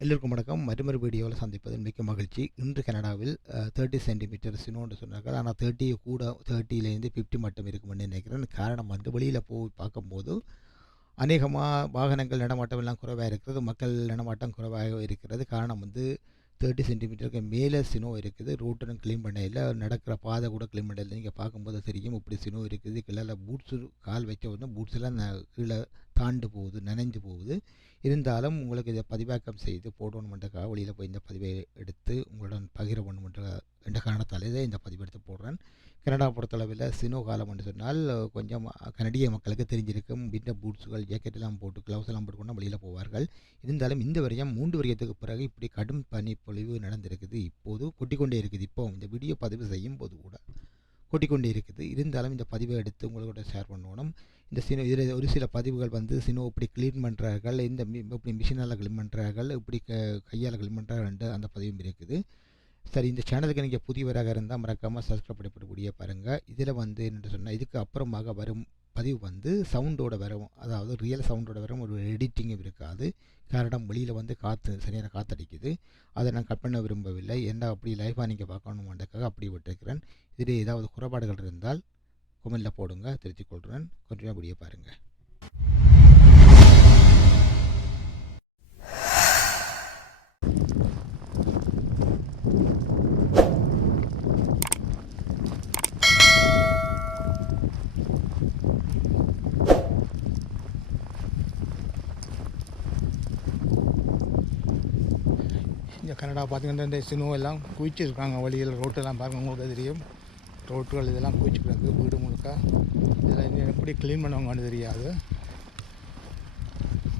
எல்லோருக்கும் வணக்கம். மற்றொரு வீடியோவில் சந்திப்பதில் மிக்க மகிழ்ச்சி. இன்று கனடாவில் 30 சென்டிமீட்டர் சினோன்னு சொன்னார்கள். ஆனால் 30 கூட 30லேருந்து 50 மட்டும் இருக்குமென்னு நினைக்கிறேன். காரணம் வந்து வெளியில் போய் பார்க்கும்போது அநேகமாக வாகனங்கள் நடமாட்டம் எல்லாம் குறைவாக இருக்கிறது, மக்கள் நடமாட்டம் குறைவாக இருக்கிறது. காரணம் வந்து 30 சென்டிமீட்டருக்கு மேலே சினோ இருக்குது. ரோட்டனும் க்ளீன் பண்ண இல்லை, நடக்கிற பாதை கூட க்ளீன் பண்ண இல்லை. நீங்கள் பார்க்கும்போது தெரியும் இப்படி சினோ இருக்குது. கீழே பூட்ஸு கால் வைக்க உடனே பூட்ஸெல்லாம் கீழே தாண்டு போகுது, நனைஞ்சு போகுது. இருந்தாலும் உங்களுக்கு இதை பதிவாக்கம் செய்து போடணுமென்றக்காக வெளியில் போய் இந்த பதிவை எடுத்து உங்களுடன் பகிர என்ற காரணத்தால் இதை இந்த பதிவு எடுத்து போடுறேன். கனடா பொறுத்தளவில் சினோ காலம் என்று சொன்னால் கொஞ்சம் கனடிய மக்களுக்கு தெரிஞ்சிருக்கும். விண்டர் பூட்ஸுகள், ஜேக்கெட் எல்லாம் போட்டு, க்ளவுஸ் எல்லாம் போட்டுக்கொண்டு வெளியில் போவார்கள். இருந்தாலும் இந்த வருடம் 3 வருடத்துக்கு பிறகு இப்படி கடும் பனிப்பொழிவு நடந்திருக்குது. இப்போது கொட்டிக்கொண்டே இருக்குது. இப்போ இந்த வீடியோ பதிவு செய்யும் போது கூட கொட்டிக்கொண்டே இருக்குது. இருந்தாலும் இந்த பதிவை எடுத்து உங்களோட ஷேர் பண்ணணும். இந்த சினோ இதில் ஒரு சில பதிவுகள் வந்து சினோ இப்படி க்ளீன் பண்ணுறார்கள், இந்த இப்படி மிஷினால் க்ளீன் பண்ணுறார்கள், இப்படி கையால் க்ளீன் பண்ணுறாங்கன்ட்டு அந்த பதிவும் இருக்குது. சரி, இந்த சேனலுக்கு நீங்கள் புதியவராக இருந்தால் மறக்காமல் சப்ஸ்கிரைப் பண்ணக்கூடிய பாருங்கள். இதில் வந்து என்ன சொன்னால் இதுக்கு அப்புறமாக வரும் பதிவு வந்து சவுண்டோட வரும், அதாவது ரியல் சவுண்டோட வரும். ஒரு எடிட்டிங்கும் இருக்காது. காரணம் வெளியில் வந்து சரியான காற்றடிக்குது. அதை நான் கட் பண்ண விரும்பவில்லை. என்ன அப்படி லைஃபாக நீங்கள் பார்க்கணுமான்றக்காக அப்படி விட்டுருக்கிறேன். இதில் ஏதாவது குறைபாடுகள் இருந்தால் கொமெண்டில் போடுங்க, திருத்திக் கொள்கிறேன். கொஞ்சம் அப்படியே பாருங்கள். இந்த கனடா பார்த்திங்கன்னா இந்த சினோ எல்லாம் குவிச்சிருக்காங்க. வழியில் ரோட்டெல்லாம் பாருங்கள், உங்களுக்கு தெரியும். ரோட்டுகள் இதெல்லாம் குவிச்சிக்கிறாங்க வீடு முழுக்க. இதெல்லாம் எப்படி க்ளீன் பண்ணுவாங்கன்னு தெரியாது.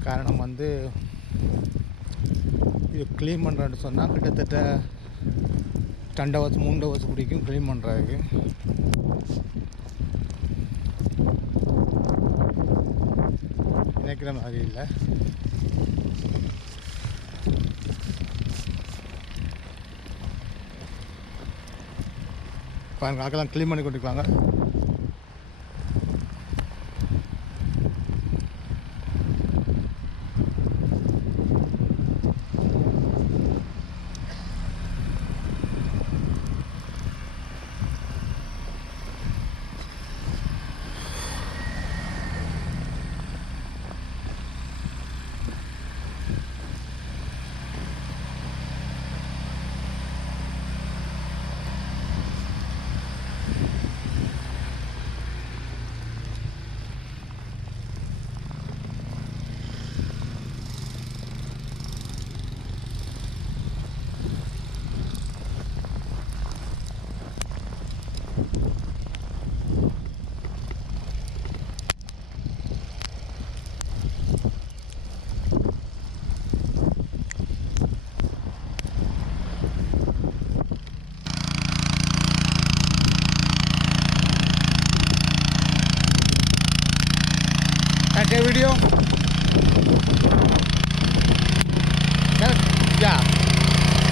காரணம் வந்து இது க்ளீன் பண்ணுறேன்னு சொன்னால் கிட்டத்தட்ட 2 ஹவர்ஸ் 3 ஹவர்ஸ் பிடிக்கும் க்ளீன் பண்ணுறதுக்கு. நினைக்கிற மாதிரி இல்லை. பாருங்கள், ஆக்கெல்லாம் க்ளீன் பண்ணி கொண்டிருக்காங்க. Okay, video. Yeah.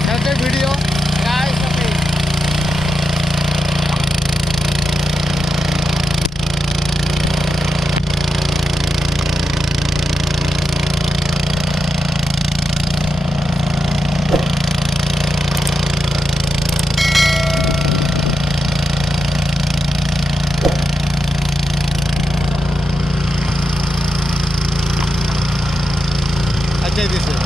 That's a video. Guys, okay. This is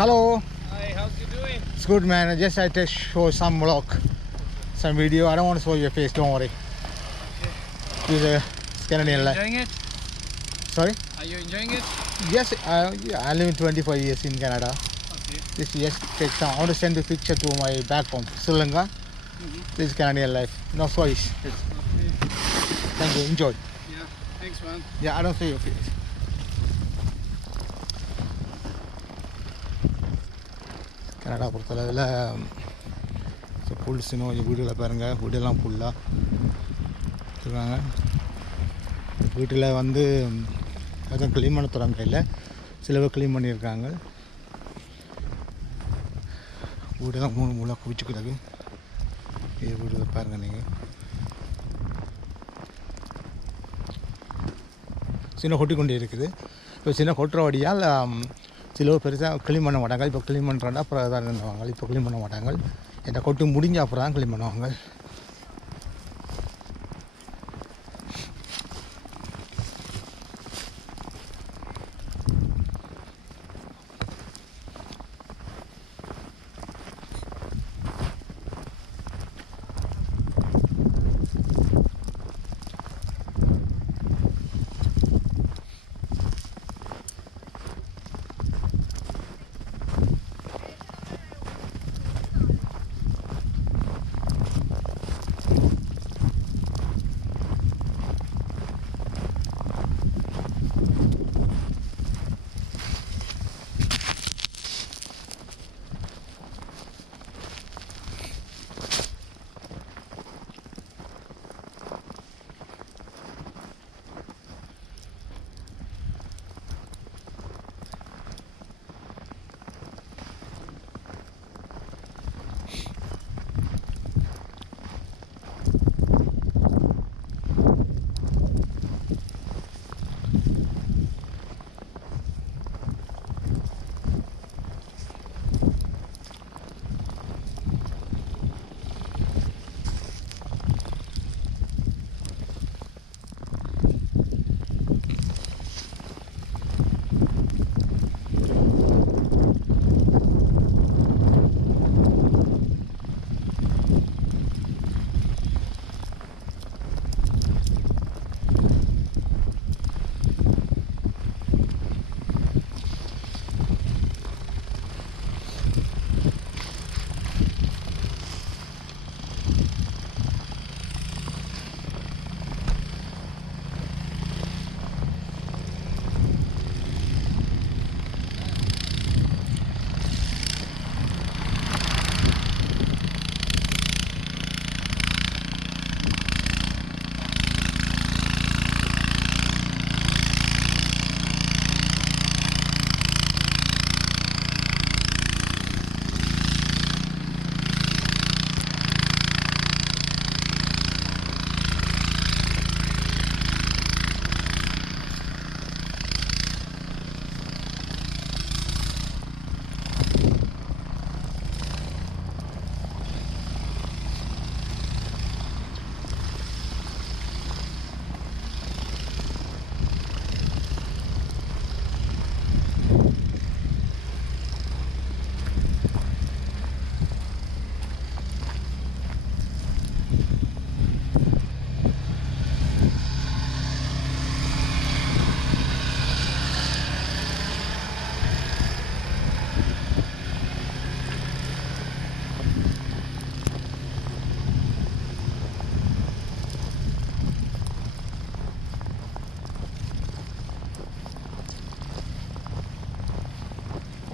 hello. Hi, how's you doing? It's good, man. I just show some vlog, some video. I don't want to show your face. Don't worry. Okay. You're a Canadian. Enjoying it? Sorry? Are you enjoying it? Yes, I live in 25 years in Canada. Okay. This just takes time. I want to send the picture to my back home, Sri Lanka. This is Canadian life. No choice. Okay. Thank you. Enjoy. Yeah. Thanks, man. Yeah, I don't see your face. Canada பொறுத்தளவில் ஃபுல் சினோ வீடுகளை பாருங்கள், வீடெல்லாம் ஃபுல்லாக இருக்காங்க. வீட்டில் வந்து எதுவும் க்ளீன் பண்ண தொடங்க இல்லை, சில பேர் க்ளீன் பண்ணியிருக்காங்க. வீடெல்லாம் 3 மூளாக குவிச்சு கிடக்கு. இது வீடு பாருங்கள் நீங்கள். சின்ன கொட்டி கொண்டே இருக்குது. இப்போ சின்ன கொட்டுற வழியால் சில பெருசாக க்ளீன் பண்ண மாட்டாங்க. இப்போ க்ளீன் பண்ணுறாண்டா அப்புறம் தான் இருந்துவாங்க. இப்போ க்ளீன் பண்ண மாட்டாங்க. என்ன கொட்டு முடிஞ்ச அப்புறம் தான் க்ளீன் பண்ணுவாங்க.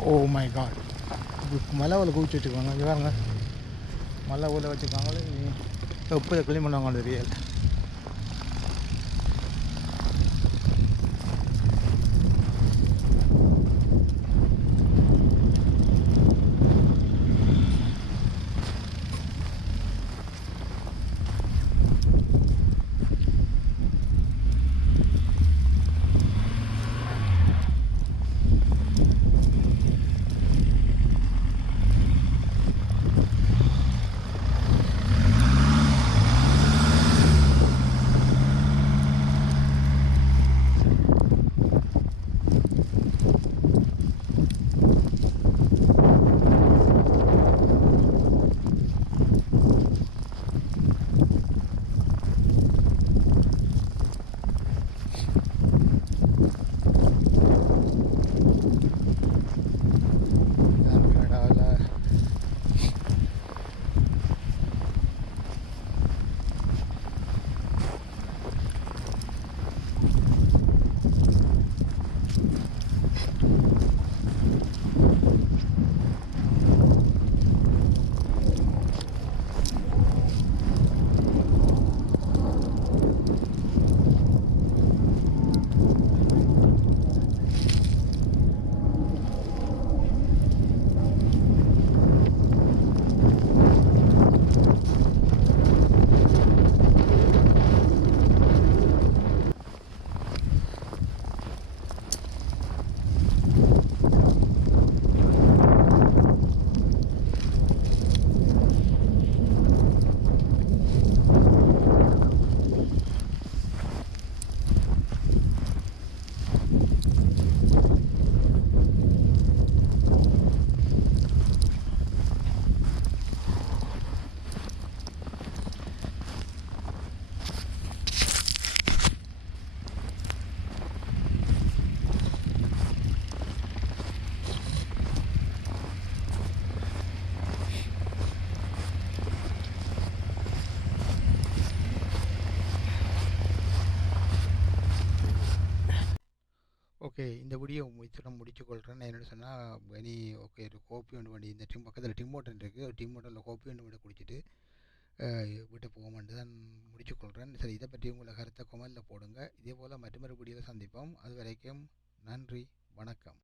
ஓ மை காட், மலை ஓலை குவிச்சு வச்சுருக்காங்க. இங்கே பாருங்க, மலை ஓலை வச்சுருக்காங்களே. எப்போ க்ளீன் பண்ணுவாங்க ரியல். ஓகே, இந்த வீடியோ இத்துடன் முடிச்சுக்கொள்கிறேன். நான் என்னென்னு சொன்னால் இனி ஓகே ஒரு கோப்பி ஒன்று வண்டி இந்த பக்கத்தில் டிம் ஹோட்டல் இருக்குது. டிம் ஹோட்டலில் கோப்பி ஒன்று விட குடிச்சிட்டு வீட்டை போகமாட்டு தான் முடிச்சுக்கொள்கிறேன். சரி, இதை பற்றி உங்களை கருத்தை கொமெண்டில் போடுங்க. இதே போல் மற்றொரு வீடியோவில் சந்திப்போம். அது வரைக்கும் நன்றி, வணக்கம்.